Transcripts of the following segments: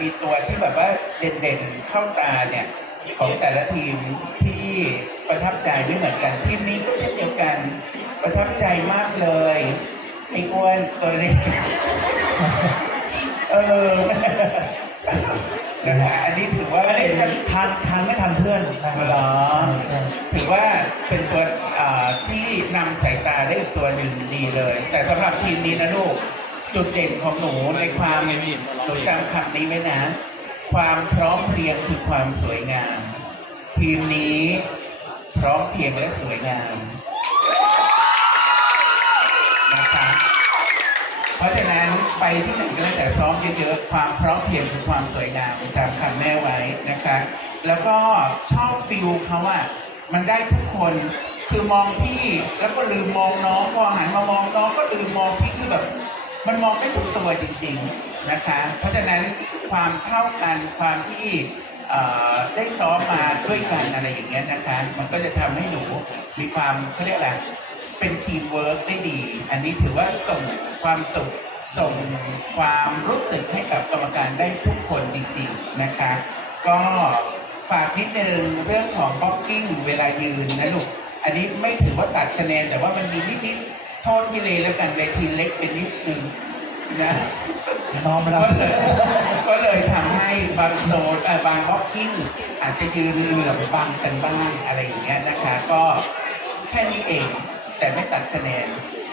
มีตัวที่แบบว่าเด่นๆเข้าตาเนี่ยของแต่ละทีมที่ประทับใจไม่เหมือนกัน ทีมนี้ก็เช่นเดียวกัน ประทับใจมากเลยไอ้อ้วนตัวเล็กเออนะฮะอันนี้ถือว่าอันนี้จะทานทานไม่ทันเพื่อนนะครัเหรอใช่ใช่ถือว่าเป็นตัวอ่าที่นำสายตาได้อีกตัวหนึ่งดีเลย แต่สำหรับทีมนี้นะลูก จุดเด่นของหนูในความหนูจำคำนี้ไว้นะ ความพร้อมเพรียงคือความสวยงาม ทีมนี้พร้อมเพรียงและสวยงามนะคะเพราะฉะนั้นไปที่ไหนก็แล้วแต่ซ้อมเยอะๆความพร้อมเพรียงคือความสวยงามจำคำแม่ไว้นะคะ แล้วก็ชอบฟิลเขาอะมันได้ทุกคนคือมองพี่แล้วก็ลืมมองน้องพอหันมามองน้องก็ลืมมองพี่คือแบบ มันมองไม่ถูกตัวจริงๆนะคะ เพราะฉะนั้นความเท่ากันความที่ได้ซ้อมมาด้วยกันอะไรอย่างเงี้ยนะคะ มันก็จะทำให้หนูมีความเขาเรียกอะไรเป็นทีมเวิร์กได้ดี อันนี้ถือว่าส่งความสุขส่งความรู้สึกให้กับกรรมการได้ทุกคนจริงๆนะคะ ก็ฝากนิดนึงเรื่องของบ็อกกิ้งเวลายืนนะลูก อันนี้ไม่ถือว่าตัดคะแนนแต่ว่ามันมีนิดๆ โทษพี่เลแล้วกันเวทีเล็กเป็นนิดนึงนะน้องไม่รับก็เลยก็เลยทำให้บางโซนเอ่อบางบ็อกกิ้งอาจจะยืนเหลื่อมบังกันบ้างอะไรอย่างเงี้ยนะคะ ก็แค่นี้เองแต่ไม่ตัดคะแนน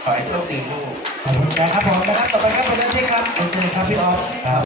ขอให้โชคดีลูกขอบคุณครับผมนะครับต่อไปครับเป็นเรื่องที่ครับเป็นเชิญครับพี่ออฟครับ